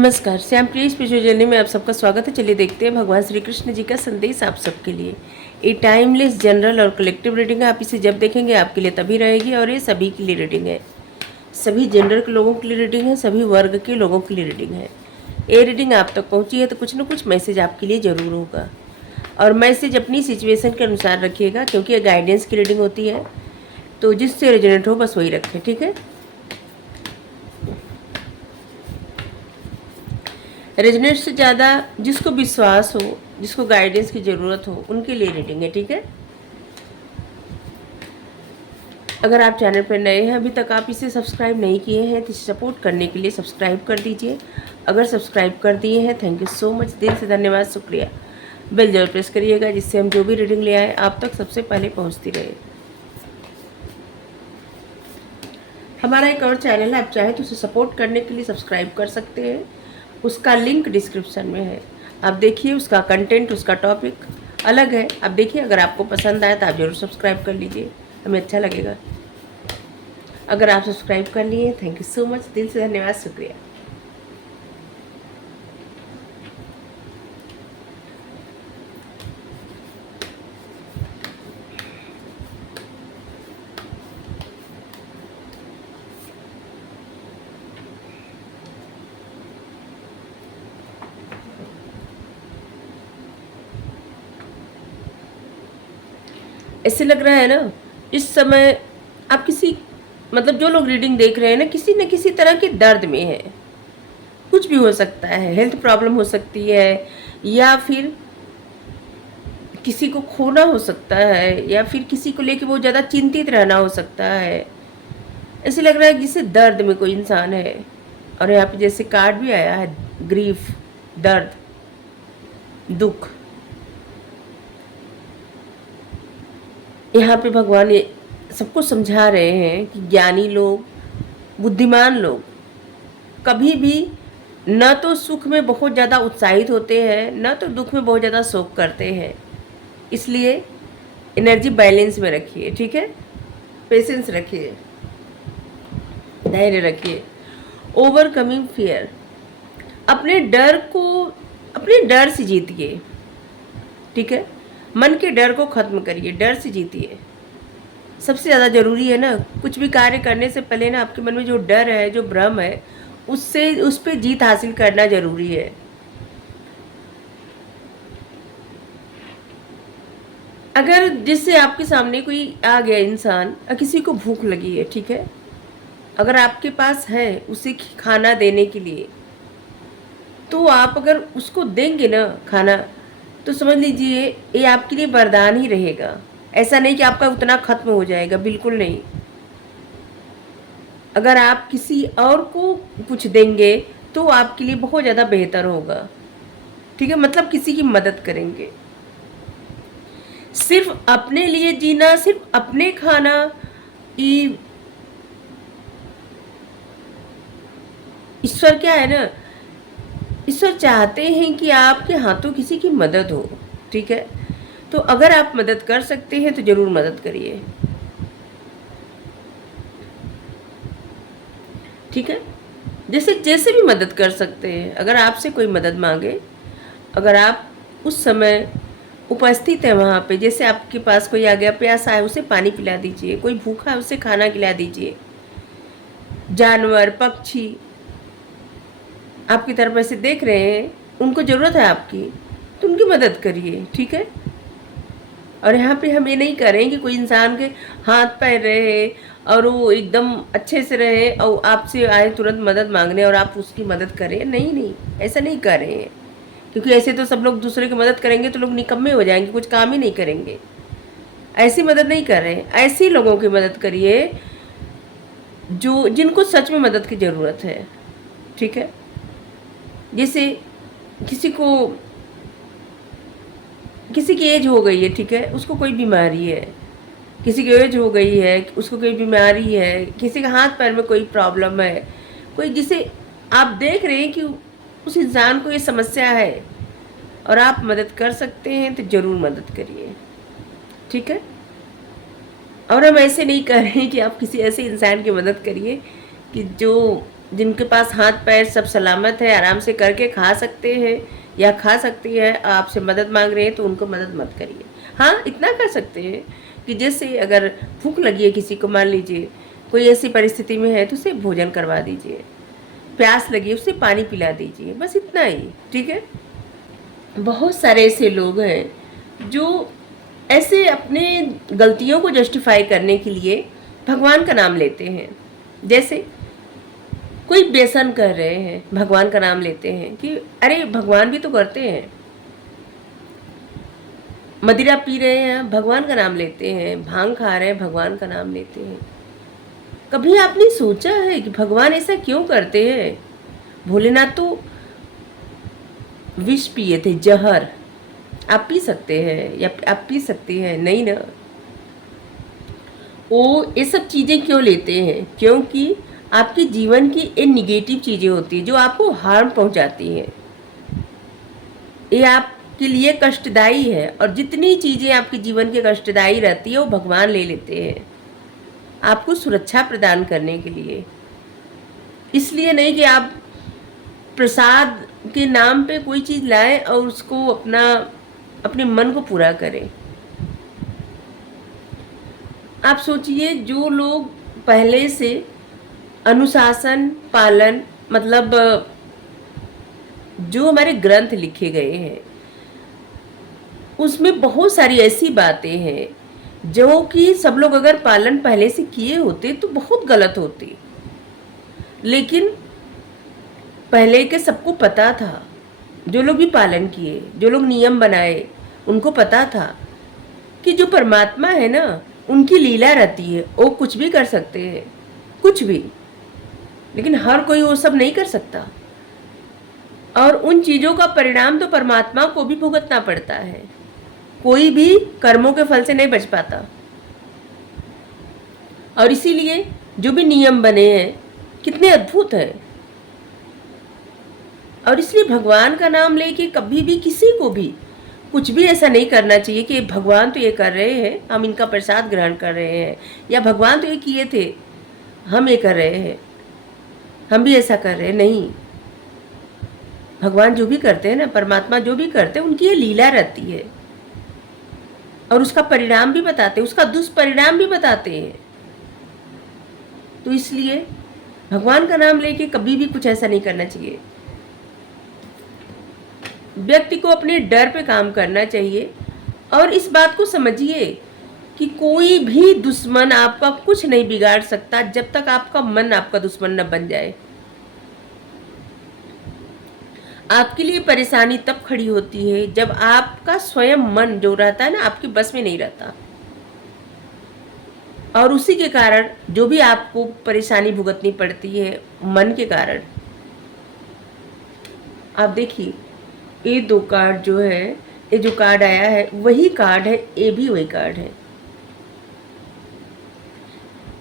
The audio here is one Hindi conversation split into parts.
नमस्कार, श्याम प्रिय स्पिरिचुअल जर्नी में आप सबका स्वागत है। चलिए देखते हैं भगवान श्री कृष्ण जी का संदेश आप सबके लिए। ये टाइमलेस जनरल और कलेक्टिव रीडिंग है। आप इसे जब देखेंगे आपके लिए तभी रहेगी और ये सभी के लिए रीडिंग है। सभी जेंडर के लोगों के लिए रीडिंग है, सभी वर्ग के लोगों के लिए रीडिंग है। ये रीडिंग आप तक पहुँची है तो कुछ ना कुछ मैसेज आपके लिए ज़रूर होगा, और मैसेज अपनी सिचुएशन के अनुसार रखिएगा, क्योंकि ये गाइडेंस की रीडिंग होती है। तो जिससे रेजोनेट हो बस वही रखें, ठीक है। रेजोनेट से ज़्यादा जिसको विश्वास हो, जिसको गाइडेंस की ज़रूरत हो, उनके लिए रीडिंग है, ठीक है। अगर आप चैनल पर नए हैं, अभी तक आप इसे सब्सक्राइब नहीं किए हैं, तो सपोर्ट करने के लिए सब्सक्राइब कर दीजिए। अगर सब्सक्राइब कर दिए हैं, थैंक यू सो मच, दिल से धन्यवाद, शुक्रिया। बेल जरूर प्रेस करिएगा, जिससे हम जो भी रीडिंग ले आए आप तक सबसे पहले पहुंचती रहे। हमारा एक और चैनल है, आप चाहें तो उसे सपोर्ट करने के लिए सब्सक्राइब कर सकते हैं। उसका लिंक डिस्क्रिप्शन में है, आप देखिए। उसका कंटेंट, उसका टॉपिक अलग है, आप देखिए। अगर आपको पसंद आए तो आप ज़रूर सब्सक्राइब कर लीजिए, हमें अच्छा लगेगा। अगर आप सब्सक्राइब कर लिए, थैंक यू सो मच, दिल से धन्यवाद, शुक्रिया। ऐसे लग रहा है ना, इस समय आप किसी, मतलब जो लोग रीडिंग देख रहे हैं ना, किसी न किसी तरह के दर्द में है। कुछ भी हो सकता है, हेल्थ प्रॉब्लम हो सकती है, या फिर किसी को खोना हो सकता है, या फिर किसी को लेके बहुत ज़्यादा चिंतित रहना हो सकता है। ऐसे लग रहा है जिससे दर्द में कोई इंसान है। और यहाँ पे जैसे कार्ड भी आया है, ग्रीफ, दर्द, दुख। यहाँ पे भगवान ये सबको समझा रहे हैं कि ज्ञानी लोग, बुद्धिमान लोग कभी भी न तो सुख में बहुत ज़्यादा उत्साहित होते हैं, न तो दुख में बहुत ज़्यादा शोक करते हैं। इसलिए एनर्जी बैलेंस में रखिए, ठीक है। पेशेंस रखिए, धैर्य रखिए। ओवरकमिंग फियर, अपने डर से जीतिए, ठीक है। मन के डर को खत्म करिए, डर से जीतिए। सबसे ज़्यादा ज़रूरी है ना, कुछ भी कार्य करने से पहले ना आपके मन में जो डर है, जो भ्रम है, उस पर जीत हासिल करना जरूरी है। अगर जिससे आपके सामने कोई आ गया इंसान, किसी को भूख लगी है, ठीक है, अगर आपके पास है उसे खाना देने के लिए, तो आप अगर उसको देंगे ना खाना, तो समझ लीजिए ये आपके लिए वरदान ही रहेगा। ऐसा नहीं कि आपका उतना खत्म हो जाएगा, बिल्कुल नहीं। अगर आप किसी और को कुछ देंगे तो आपके लिए बहुत ज़्यादा बेहतर होगा, ठीक है। मतलब किसी की मदद करेंगे। सिर्फ अपने लिए जीना, सिर्फ अपने खाना, ये ईश्वर क्या है ना, ईश्वर चाहते हैं कि आपके हाथों किसी की मदद हो, ठीक है। तो अगर आप मदद कर सकते हैं तो ज़रूर मदद करिए, ठीक है। जैसे जैसे भी मदद कर सकते हैं। अगर आपसे कोई मदद मांगे, अगर आप उस समय उपस्थित है वहाँ पे, जैसे आपके पास कोई आ गया, प्यासा है, उसे पानी पिला दीजिए। कोई भूखा है, उसे खाना खिला दीजिए। जानवर, पक्षी आपकी तरफ ऐसे देख रहे हैं, उनको ज़रूरत है आपकी, तो उनकी मदद करिए, ठीक है। और यहाँ पे हम ये नहीं कर रहे हैं कि कोई इंसान के हाथ पैर रहे और वो एकदम अच्छे से रहे और आपसे आए तुरंत मदद मांगने और आप उसकी मदद करें। नहीं नहीं, ऐसा नहीं कर रहे हैं, क्योंकि ऐसे तो सब लोग दूसरे की मदद करेंगे तो लोग निकम्मे हो जाएंगे, कुछ काम ही नहीं करेंगे। ऐसी मदद नहीं कर रहे हैं। ऐसी लोगों की मदद करिए जो जिनको सच में मदद की ज़रूरत है, ठीक है। जैसे किसी की एज हो गई है, ठीक है, उसको कोई बीमारी है, किसी की एज हो गई है, उसको कोई बीमारी है, किसी के हाथ पैर में कोई प्रॉब्लम है, कोई जिसे आप देख रहे हैं कि उस इंसान को ये समस्या है और आप मदद कर सकते हैं, तो ज़रूर मदद करिए, ठीक है। और हम ऐसे नहीं कर रहे हैं कि आप किसी ऐसे इंसान की मदद करिए कि जो जिनके पास हाथ पैर सब सलामत है, आराम से करके खा सकते हैं या खा सकती है, आपसे मदद मांग रहे हैं तो उनको मदद मत करिए। हाँ, इतना कर सकते हैं कि जैसे अगर भूख लगी है किसी को, मान लीजिए कोई ऐसी परिस्थिति में है, तो उसे भोजन करवा दीजिए। प्यास लगी उसे पानी पिला दीजिए, बस इतना ही, ठीक है। बहुत सारे ऐसे लोग हैं जो ऐसे अपने गलतियों को जस्टिफाई करने के लिए भगवान का नाम लेते हैं। जैसे कोई व्यसन कर रहे हैं, भगवान का नाम लेते हैं कि अरे भगवान भी तो करते हैं। मदिरा पी रहे हैं, भगवान का नाम लेते हैं। भांग खा रहे हैं, भगवान का नाम लेते हैं। कभी आपने सोचा है कि भगवान ऐसा क्यों करते हैं? भोलेनाथ तो विष पिए थे, जहर। आप पी सकते हैं या आप पी सकती हैं? नहीं ना। वो ये सब चीज़ें क्यों लेते हैं? क्योंकि आपके जीवन की ये निगेटिव चीज़ें होती हैं जो आपको हार्म पहुंचाती हैं। ये आपके लिए कष्टदायी है, और जितनी चीज़ें आपके जीवन के कष्टदायी रहती है वो भगवान ले लेते हैं आपको सुरक्षा प्रदान करने के लिए। इसलिए नहीं कि आप प्रसाद के नाम पे कोई चीज़ लाएं और उसको अपने मन को पूरा करें। आप सोचिए, जो लोग पहले से अनुशासन पालन, मतलब जो हमारे ग्रंथ लिखे गए हैं उसमें बहुत सारी ऐसी बातें हैं जो कि सब लोग अगर पालन पहले से किए होते तो बहुत गलत होती। लेकिन पहले के सबको पता था, जो लोग भी पालन किए, जो लोग नियम बनाए, उनको पता था कि जो परमात्मा है ना, उनकी लीला रहती है, वो कुछ भी कर सकते हैं, कुछ भी। लेकिन हर कोई वो सब नहीं कर सकता, और उन चीज़ों का परिणाम तो परमात्मा को भी भुगतना पड़ता है। कोई भी कर्मों के फल से नहीं बच पाता। और इसीलिए जो भी नियम बने हैं कितने अद्भुत हैं। और इसलिए भगवान का नाम लेके कभी भी किसी को भी कुछ भी ऐसा नहीं करना चाहिए कि भगवान तो ये कर रहे हैं, हम इनका प्रसाद ग्रहण कर रहे हैं, या भगवान तो ये किए थे, हम ये कर रहे हैं, हम भी ऐसा कर रहे हैं। नहीं, भगवान जो भी करते हैं ना, परमात्मा जो भी करते हैं, उनकी ये लीला रहती है, और उसका परिणाम भी बताते हैं, उसका दुष्परिणाम भी बताते हैं। तो इसलिए भगवान का नाम लेके कभी भी कुछ ऐसा नहीं करना चाहिए। व्यक्ति को अपने डर पे काम करना चाहिए, और इस बात को समझिए कि कोई भी दुश्मन आपका कुछ नहीं बिगाड़ सकता जब तक आपका मन आपका दुश्मन न बन जाए। आपके लिए परेशानी तब खड़ी होती है जब आपका स्वयं मन जो रहता है ना, आपके बस में नहीं रहता, और उसी के कारण जो भी आपको परेशानी भुगतनी पड़ती है मन के कारण। आप देखिए, ये 2 कार्ड जो है, ये जो कार्ड आया है वही कार्ड है, ये भी वही कार्ड है।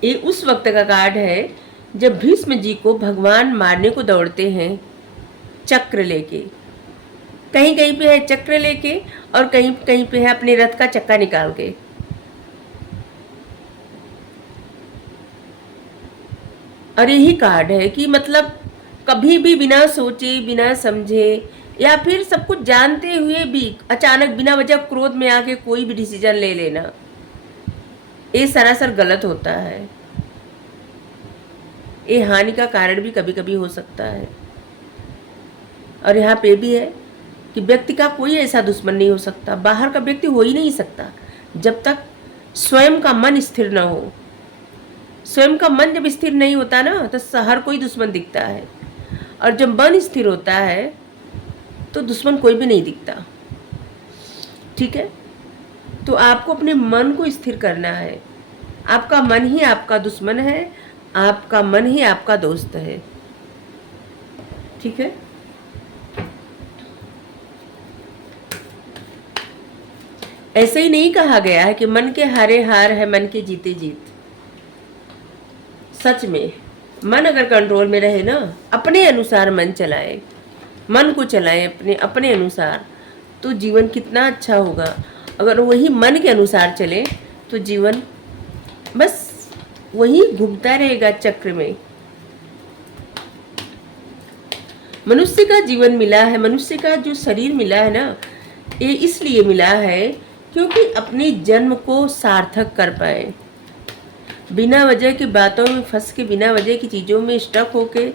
ये उस वक्त का कार्ड है जब भीष्म जी को भगवान मारने को दौड़ते हैं चक्र लेके। कहीं कहीं पे है चक्र लेके, और कहीं कहीं पे है अपने रथ का चक्का निकाल के। और यही कार्ड है कि मतलब कभी भी बिना सोचे, बिना समझे, या फिर सब कुछ जानते हुए भी अचानक बिना वजह क्रोध में आके कोई भी डिसीजन ले लेना, ये सरासर गलत होता है। ये हानि का कारण भी कभी कभी हो सकता है। और यहाँ पे भी है कि व्यक्ति का कोई ऐसा दुश्मन नहीं हो सकता, बाहर का व्यक्ति हो ही नहीं सकता जब तक स्वयं का मन स्थिर न हो। स्वयं का मन जब स्थिर नहीं होता ना, तो हर कोई दुश्मन दिखता है, और जब मन स्थिर होता है तो दुश्मन कोई भी नहीं दिखता। ठीक है, तो आपको अपने मन को स्थिर करना है। आपका मन ही आपका दुश्मन है, आपका मन ही आपका दोस्त है। ठीक है, ऐसे ही नहीं कहा गया है कि मन के हारे हार है, मन के जीते जीत। सच में मन अगर कंट्रोल में रहे ना, अपने अनुसार मन चलाए, मन को चलाएं अपने अपने अनुसार, तो जीवन कितना अच्छा होगा। अगर वही मन के अनुसार चले तो जीवन बस वही घूमता रहेगा चक्र में। मनुष्य का जीवन मिला है, मनुष्य का जो शरीर मिला है ना, ये इसलिए मिला है क्योंकि अपने जन्म को सार्थक कर पाए। बिना वजह की बातों में फंस के, बिना वजह की चीज़ों में स्टक होके,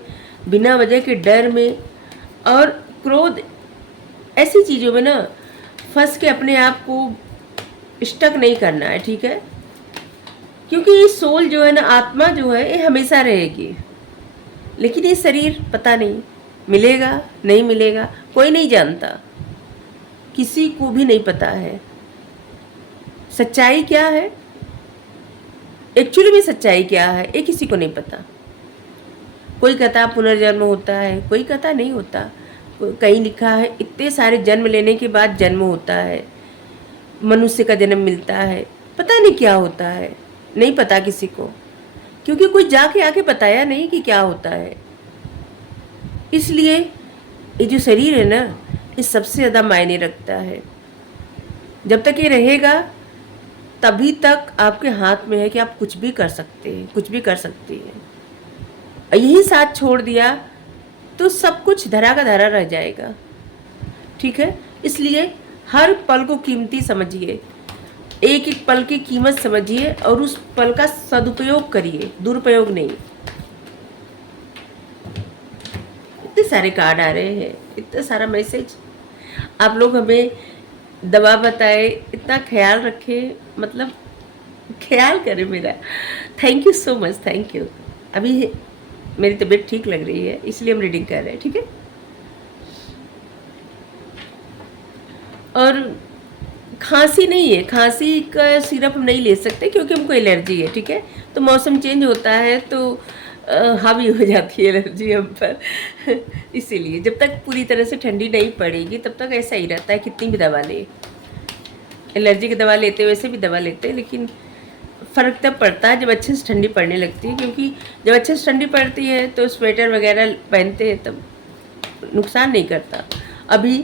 बिना वजह के डर में और क्रोध, ऐसी चीज़ों में ना फंस के अपने आप को स्टक नहीं करना है, ठीक है। क्योंकि ये सोल जो है ना, आत्मा जो है, ये हमेशा रहेगी, लेकिन ये शरीर पता नहीं मिलेगा नहीं मिलेगा, कोई नहीं जानता, किसी को भी नहीं पता है सच्चाई क्या है, एक्चुअली में सच्चाई क्या है, ये किसी को नहीं पता। कोई कहता पुनर्जन्म होता है, कोई कहता नहीं होता, कहीं लिखा है इतने सारे जन्म लेने के बाद जन्म होता है, मनुष्य का जन्म मिलता है, पता नहीं क्या होता है, नहीं पता किसी को, क्योंकि कोई जाके आके बताया नहीं कि क्या होता है। इसलिए ये जो शरीर है ना, ये सबसे ज़्यादा मायने रखता है। जब तक ये रहेगा तभी तक आपके हाथ में है कि आप कुछ भी कर सकते हैं, कुछ भी कर सकती हैं। यही साथ छोड़ दिया तो सब कुछ धरा का धरा रह जाएगा, ठीक है। इसलिए हर पल को कीमती समझिए, एक एक पल की कीमत समझिए और उस पल का सदुपयोग करिए, दुरुपयोग नहीं। इतने सारे कार्ड आ रहे हैं, इतना सारा मैसेज, आप लोग हमें दवा बताए, इतना ख्याल रखें, मतलब ख्याल करें मेरा। Thank you so much, thank you. अभी मेरी तबीयत ठीक लग रही है, इसलिए हम रीडिंग कर रहे हैं, ठीक है। और खांसी नहीं है, खांसी का सिरप हम नहीं ले सकते क्योंकि हमको एलर्जी है, ठीक है। तो मौसम चेंज होता है तो हावी हो जाती है एलर्जी हम पर इसीलिए जब तक पूरी तरह से ठंडी नहीं पड़ेगी तब तक ऐसा ही रहता है, कितनी भी दवा ले। एलर्जी की दवा लेते वैसे भी दवा लेते हैं, लेकिन फ़र्क तब पड़ता है जब अच्छे से ठंडी पड़ने लगती है, क्योंकि जब अच्छे से ठंडी पड़ती है तो स्वेटर वगैरह पहनते हैं तब नुकसान नहीं करता। अभी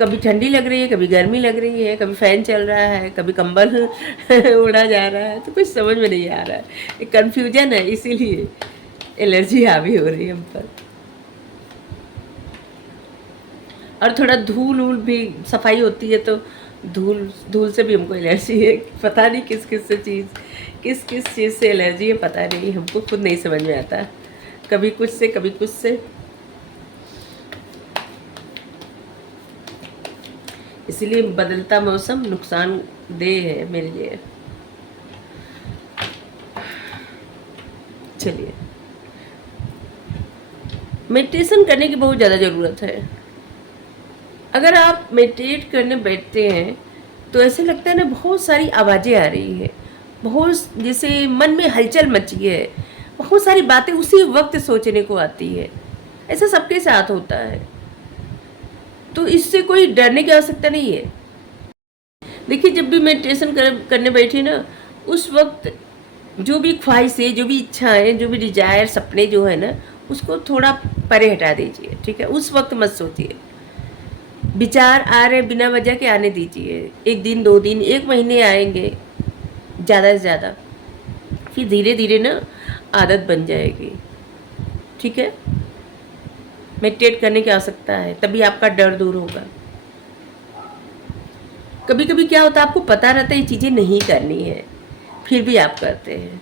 कभी ठंडी लग रही है, कभी गर्मी लग रही है, कभी फ़ैन चल रहा है, कभी कंबल उड़ा जा रहा है, तो कुछ समझ में नहीं आ रहा है, एक कन्फ्यूजन है, इसीलिए एलर्जी हावी हो रही है हम पर। और थोड़ा धूल वूल भी सफाई होती है तो धूल से भी हमको एलर्जी है, पता नहीं किस किस चीज़ से एलर्जी है, पता नहीं, हमको खुद नहीं समझ में आता, कभी कुछ से कभी कुछ से। इसीलिए बदलता मौसम नुकसानदेह है मेरे लिए। चलिए, मेडिटेशन करने की बहुत ज़्यादा ज़रूरत है। अगर आप मेडिटेट करने बैठते हैं तो ऐसे लगता है ना, बहुत सारी आवाज़ें आ रही है, बहुत जैसे मन में हलचल मची है, बहुत सारी बातें उसी वक्त सोचने को आती है, ऐसा सबके साथ होता है। तो इससे कोई डरने की आवश्यकता नहीं है। देखिए, जब भी मेडिटेशन करने बैठी ना, उस वक्त जो भी ख्वाहिशें, जो भी इच्छाएं, जो भी डिजायर, सपने जो है ना, उसको थोड़ा परे हटा दीजिए, ठीक है। उस वक्त मत सोचिए, विचार आ रहे बिना वजह के आने दीजिए। 1 दिन 2 दिन 1 महीने आएंगे ज़्यादा से ज़्यादा, फिर धीरे धीरे ना आदत बन जाएगी, ठीक है। मेडिटेट करने की आवश्यकता है, तभी आपका डर दूर होगा। कभी कभी क्या होता है, आपको पता रहता है ये चीज़ें नहीं करनी है, फिर भी आप करते हैं,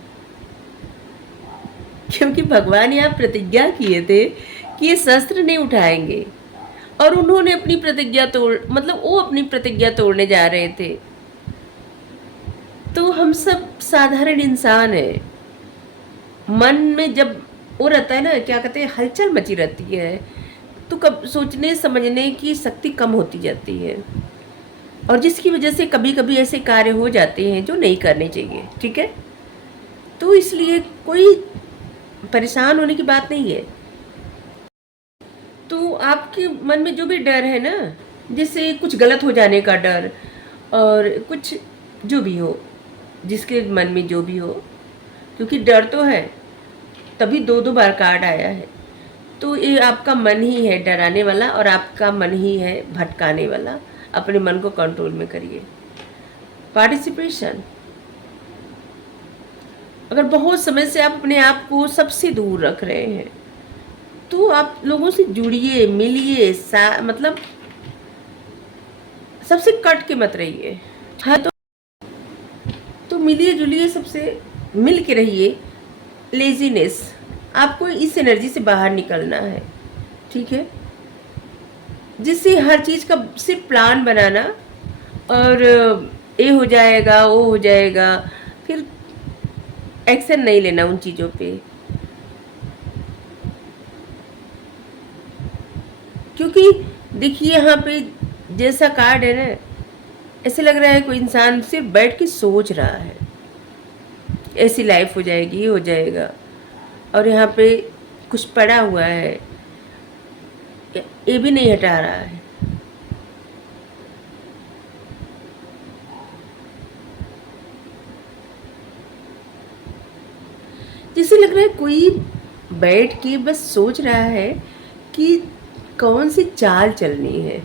क्योंकि भगवान यहाँ प्रतिज्ञा किए थे कि ये शस्त्र नहीं उठाएंगे, और उन्होंने अपनी प्रतिज्ञा मतलब वो अपनी प्रतिज्ञा तोड़ने जा रहे थे। तो हम सब साधारण इंसान हैं, मन में जब वो रहता है ना, क्या कहते हैं, हलचल मची रहती है, तो कब सोचने समझने की शक्ति कम होती जाती है, और जिसकी वजह से कभी कभी ऐसे कार्य हो जाते हैं जो नहीं करने चाहिए, ठीक है। तो इसलिए कोई परेशान होने की बात नहीं है। तो आपके मन में जो भी डर है ना, जैसे कुछ गलत हो जाने का डर, और कुछ जो भी हो, जिसके मन में जो भी हो, क्योंकि डर तो है, तभी 2 बार कार्ड आया है। तो ये आपका मन ही है डराने वाला, और आपका मन ही है भटकाने वाला। अपने मन को कंट्रोल में करिए। पार्टिसिपेशन, अगर बहुत समय से आप अपने आप को सबसे दूर रख रहे हैं, तो आप लोगों से जुड़िए, मिलिए, मतलब सबसे कट के मत रहिए। हाँ, तो मिलिए जुलिए, सबसे मिल के रहिए। लेजीनेस, आपको इस एनर्जी से बाहर निकलना है, ठीक है, जिससे हर चीज़ का सिर्फ प्लान बनाना और ये हो जाएगा वो हो जाएगा, फिर एक्शन नहीं लेना उन चीज़ों पे। क्योंकि देखिए यहाँ पे जैसा कार्ड है ना, ऐसे लग रहा है कोई इंसान सिर्फ बैठ के सोच रहा है ऐसी लाइफ हो जाएगी, ये हो जाएगा, और यहाँ पे कुछ पड़ा हुआ है, ये भी नहीं हटा रहा है। जैसे लग रहा है कोई बैठ के बस सोच रहा है कि कौन सी चाल चलनी है।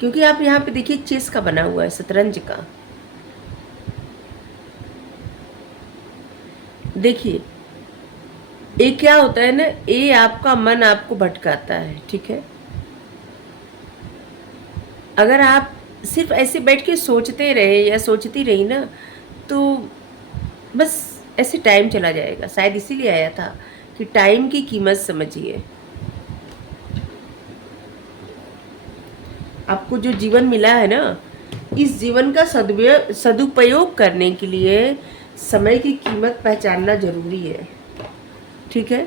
क्योंकि आप यहाँ पे देखिए चेस का बना हुआ है, शतरंज का। देखिए ये क्या होता है ना, ये आपका मन आपको भटकाता है, ठीक है। अगर आप सिर्फ ऐसे बैठ के सोचते रहे या सोचती रही ना, तो बस ऐसे टाइम चला जाएगा। शायद इसीलिए आया था कि टाइम की कीमत समझिए। आपको जो जीवन मिला है ना, इस जीवन का सदुपयोग करने के लिए समय की कीमत पहचानना जरूरी है, ठीक है।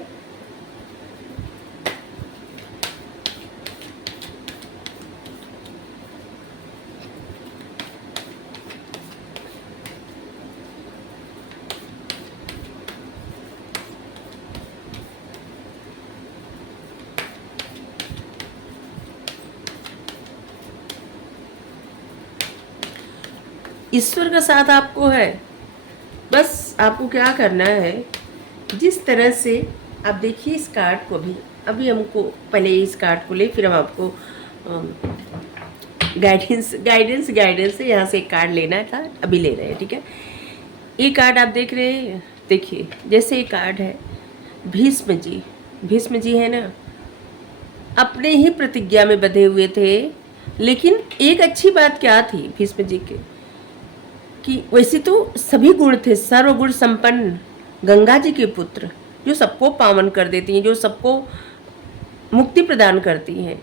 ईश्वर का साथ आपको है। बस आपको क्या करना है, जिस तरह से आप देखिए इस कार्ड को भी, अभी हमको पहले इस कार्ड को ले, फिर हम आपको गाइडेंस से यहाँ से एक कार्ड लेना था, अभी ले रहे हैं, ठीक है। ये कार्ड आप देख रहे हैं, देखिए जैसे ये कार्ड है भीष्म जी। भीष्म जी है ना, अपने ही प्रतिज्ञा में बंधे हुए थे। लेकिन एक अच्छी बात क्या थी भीष्म जी के, कि वैसे तो सभी गुण थे, सर्वगुण संपन्न गंगा जी के पुत्र, जो सबको पावन कर देती हैं, जो सबको मुक्ति प्रदान करती हैं।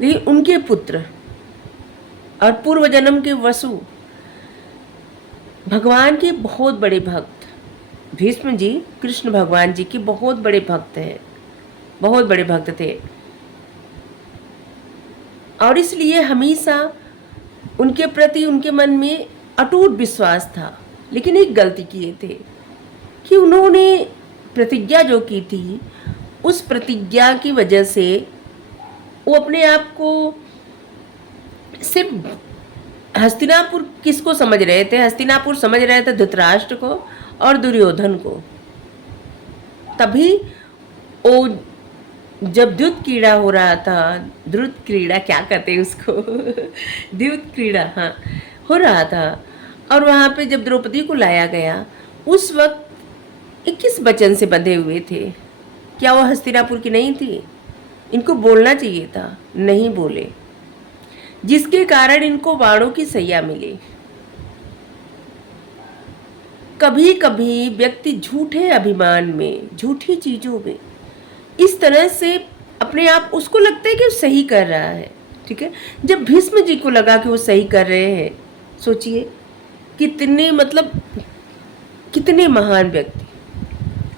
लेकिन उनके पुत्र और पूर्व जन्म के वसु, भगवान के बहुत बड़े भक्त, भीष्म जी कृष्ण भगवान जी के बहुत बड़े भक्त हैं, बहुत बड़े भक्त थे। और इसलिए हमेशा उनके प्रति उनके मन में अटूट विश्वास था। लेकिन एक गलती किए थे कि उन्होंने प्रतिज्ञा जो की थी, उस प्रतिज्ञा की वजह से वो अपने आप को सिर्फ हस्तिनापुर किसको समझ रहे थे, हस्तिनापुर समझ रहे थे धृतराष्ट्र को और दुर्योधन को। तभी वो जब द्युत क्रीड़ा हो रहा था, द्रुत क्रीड़ा क्या कहते हैं उसको द्युत क्रीड़ा, हाँ, हो रहा था, और वहाँ पे जब द्रौपदी को लाया गया, उस वक्त 21 वचन से बंधे हुए थे। क्या वो हस्तिनापुर की नहीं थी? इनको बोलना चाहिए था, नहीं बोले, जिसके कारण इनको बाणों की सैया मिली। कभी कभी व्यक्ति झूठे अभिमान में, झूठी चीजों में इस तरह से अपने आप, उसको लगता है कि वो सही कर रहा है, ठीक है। जब भीष्म जी को लगा कि वो सही कर रहे हैं, सोचिए कितने, मतलब कितने महान व्यक्ति,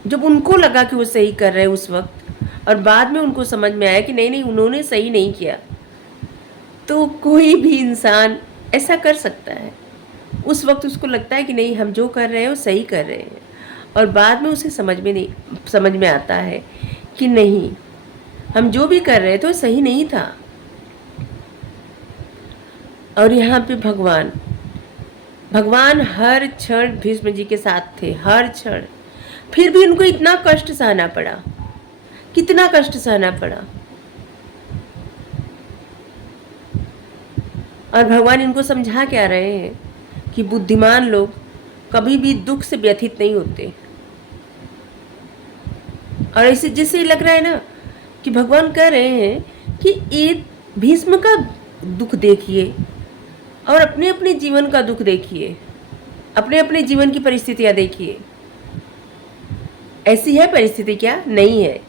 जब उनको लगा कि वो सही कर रहे हैं उस वक्त, और बाद में उनको समझ में आया कि नहीं नहीं उन्होंने सही नहीं किया, तो कोई भी इंसान ऐसा कर सकता है। उस वक्त उसको लगता है कि नहीं हम जो कर रहे हैं वो सही कर रहे हैं, और बाद में उसे समझ में आता है कि नहीं, हम जो भी कर रहे थे वो सही नहीं था। और यहाँ पे भगवान हर क्षण भीष्म जी के साथ थे, हर क्षण। फिर भी उनको इतना कष्ट सहना पड़ा, कितना कष्ट सहना पड़ा। और भगवान इनको समझा क्या रहे हैं कि बुद्धिमान लोग कभी भी दुख से व्यथित नहीं होते। और ऐसे जैसे लग रहा है ना कि भगवान कह रहे हैं कि ये भीष्म का दुख देखिए और अपने अपने जीवन का दुख देखिए, अपने अपने जीवन की परिस्थितियां देखिए। ऐसी है परिस्थिति क्या? नहीं है।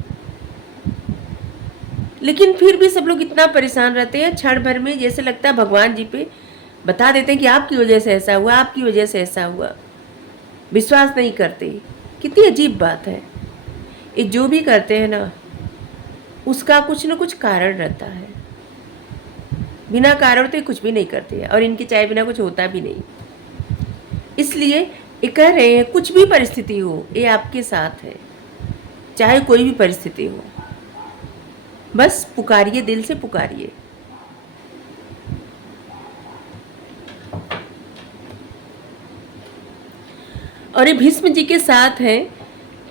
लेकिन फिर भी सब लोग इतना परेशान रहते हैं, क्षण भर में जैसे लगता है भगवान जी पे बता देते हैं कि आपकी वजह से ऐसा हुआ, आपकी वजह से ऐसा हुआ। विश्वास नहीं करते। कितनी अजीब बात है। ये जो भी करते हैं ना, उसका कुछ न कुछ कारण रहता है। बिना कारण तो कुछ भी नहीं करते, और इनके चाहे बिना कुछ होता भी नहीं। इसलिए ये कह रहे हैं कुछ भी परिस्थिति हो, ये आपके साथ है, चाहे कोई भी परिस्थिति हो। बस पुकारिए, दिल से पुकारिए। और ये भीष्म जी के साथ है,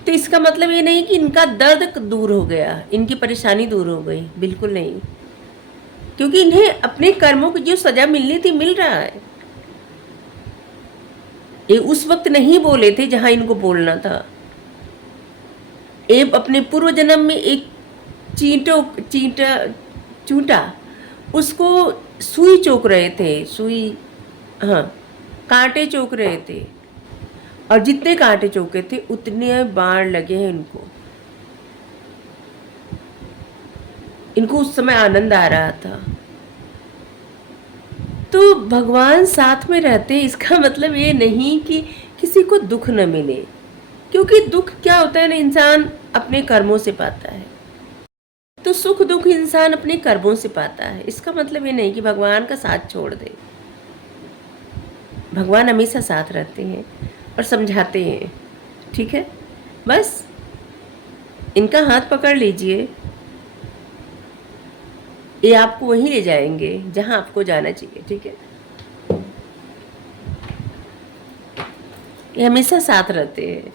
तो इसका मतलब ये नहीं कि इनका दर्द दूर हो गया, इनकी परेशानी दूर हो गई, बिल्कुल नहीं। क्योंकि इन्हें अपने कर्मों की जो सजा मिलनी थी मिल रहा है। ये उस वक्त नहीं बोले थे जहां इनको बोलना था। ये अपने पूर्व जन्म में एक चूंटा उसको सुई चोक रहे थे, सुई, हाँ, कांटे चोक रहे थे, और जितने कांटे चोके थे उतने बाण लगे हैं इनको उस समय आनंद आ रहा था। तो भगवान साथ में रहते हैं, इसका मतलब ये नहीं कि किसी को दुख न मिले, क्योंकि दुख क्या होता है ना, इंसान अपने कर्मों से पाता है। तो सुख दुख इंसान अपने कर्मों से पाता है। इसका मतलब ये नहीं कि भगवान का साथ छोड़ दे। भगवान हमेशा साथ रहते हैं और समझाते हैं, ठीक है। बस इनका हाथ पकड़ लीजिए, ये आपको वहीं ले जाएंगे जहां आपको जाना चाहिए, ठीक है। ये हमेशा साथ रहते हैं,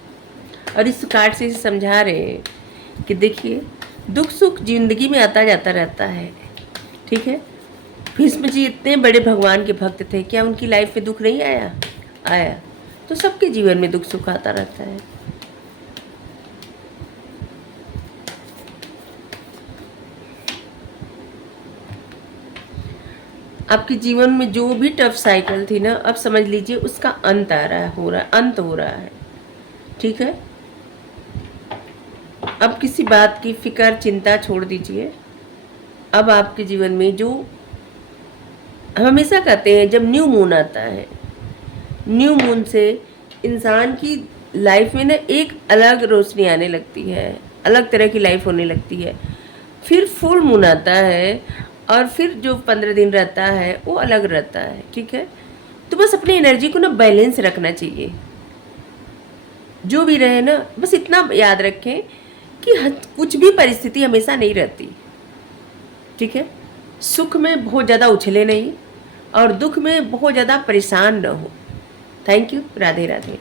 और इस कार्ड से समझा रहे हैं कि देखिए दुख सुख जिंदगी में आता जाता रहता है, ठीक है। भीष्म जी इतने बड़े भगवान के भक्त थे, क्या उनकी लाइफ में दुख नहीं आया? आया। तो सबके जीवन में दुख सुख आता रहता है। आपके जीवन में जो भी टफ साइकिल थी ना, अब समझ लीजिए उसका अंत आ रहा है, अंत हो रहा है, ठीक है। अब किसी बात की फिक्र चिंता छोड़ दीजिए। अब आपके जीवन में जो हम हमेशा कहते हैं, जब न्यू मून आता है, न्यू मून से इंसान की लाइफ में ना एक अलग रोशनी आने लगती है, अलग तरह की लाइफ होने लगती है। फिर फुल मून आता है, और फिर जो 15 दिन रहता है वो अलग रहता है, ठीक है। तो बस अपनी एनर्जी को ना बैलेंस रखना चाहिए। जो भी रहे ना, बस इतना याद रखें कि कुछ भी परिस्थिति हमेशा नहीं रहती, ठीक है। सुख में बहुत ज़्यादा उछले नहीं, और दुख में बहुत ज़्यादा परेशान न हो। Thank you. राधे राधे।